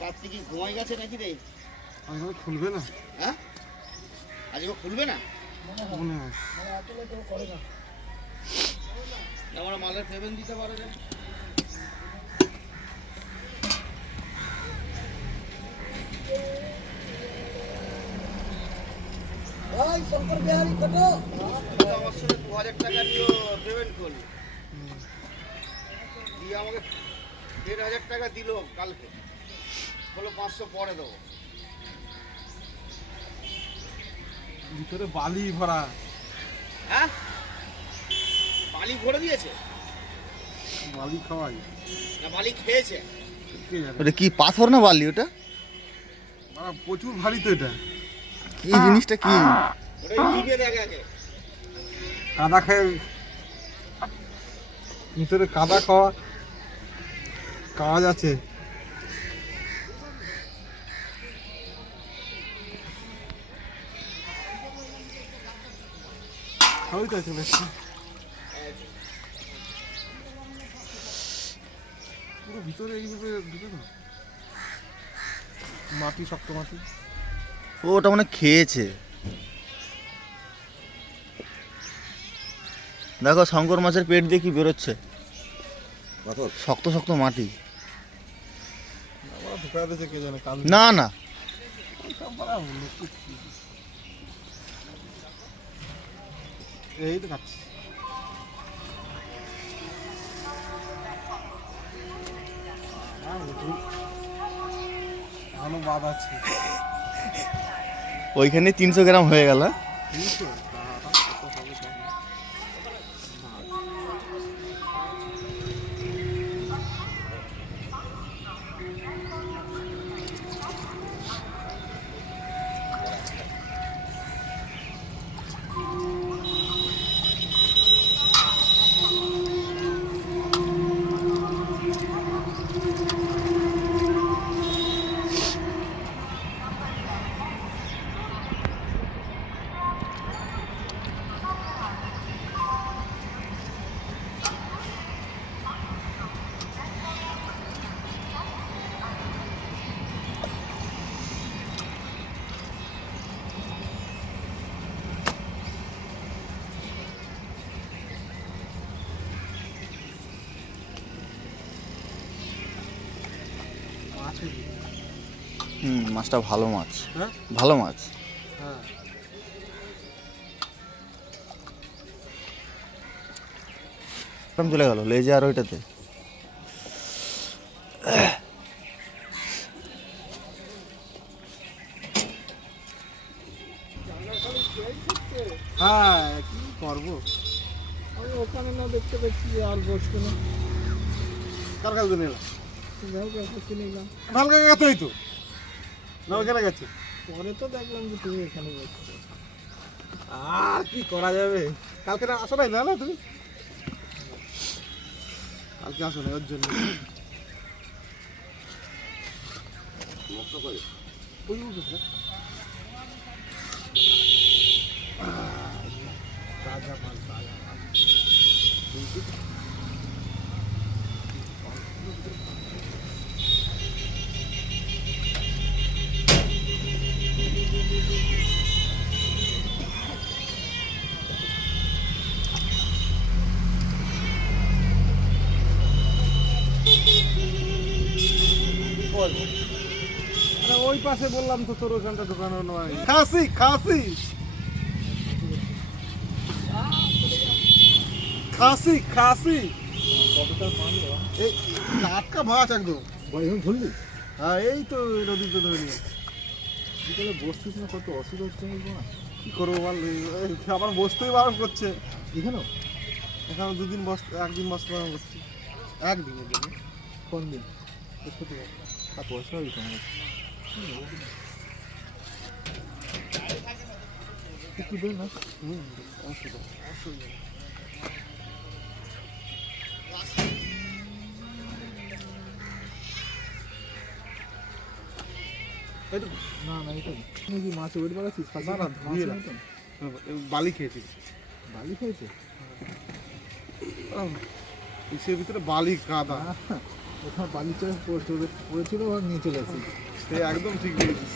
কার্তিক ঘুমাই গেছে নাকি রে? আজকে খুলবে না। হ্যাঁ, আজকে খুলবে না মনে হয়। আমরা মালের পেমেন্ট দিতে পারে রে। ভাই শঙ্কর বিহারি কত? আমার সঙ্গে 2000 টাকা নিয়ে পেমেন্ট করলি, দিয়ে আমাকে 1500 টাকা দিল কালকে, বলো 500 পরে দেবো। ভিতরে বালি ভরা। হ্যাঁ, বালি ভরে দিয়েছে বালি খাওয়াই না বালি খেয়েছে? কে জানে? ওটা কি পাথর না বালি? ওটা প্রচুর ভারী তো এটা। কি জিনিসটা কি? ওটা টিপে দেখে আগে। কাদা খায় ভিতরে, কাদা খাওয়া কাজ আছে। ওই তো চলে এসছে। পুরো ভিতরে এইভাবে ঢুকে না, মাটি, শক্ত মাটি। ও ওটা মানে খেয়েছে। দেখো শঙ্কর মাছের পেট দিয়ে কি বেরোচ্ছে, শক্ত শক্ত মাটি। ঢুকা দিয়েছে কে জানে। কাল না না, এই তো খাচ্ছি। ভালো বাদ আছে। ওইখানে 300 গ্রাম হয়ে গেল। মাছটা ভালো মাছ। হ্যাঁ ভালো মাছ। হ্যাঁ, চলে গেল লেজে আর ওইটাতে। হ্যাঁ কি করবো? আমি ওখানে না দেখতে পাচ্ছি আর বসবে না। কার কাছে নিলাম? যাও কাছে কিনে গেলাম। ভাল কাকা গেছে তো না, ওখানে গেছে। পরে তো দেখলাম যে তুমি এখানে বসছো। আর কি করা যাবে? কালকে না আসো নাই? না না, তুমি কালকে আসো না, ওর জন্য। তাজা মাল, তাজা মাল। ওই পাশে বললাম তো তোর ওখানটা ঢোকানো নয়। খাসি খাসি খাসি খাসি এই টাটকা মাছ একদম। ধরলি? হ্যাঁ এই তো নদীতে ধরে নিয়ে বিকেলে বসতিস না, কত অসুবিধা হচ্ছে না। কি করবো বল, আবার বসতেই বারণ করছে। এখানে দুদিন একদিন বসতে বারণ করছে। একদিনের জন্য। কোন দিন? বৃহস্পতিবার। আর পয়সা দিতে হবে। একটু দেন না। অসুবিধা নেই। এই তো না না এটা নাকি মাছ ওয়েট বাড়াচ্ছিস? না, না, ধুয়ে রাখ। বালি খেয়েছি। বালি খাইছে? ইসের ভিতরে বালি কাদা। ওখানে বালি চড়ে পড়েছিল আর নিয়ে চলে আসি। সে একদম ঠিক বলেছিস।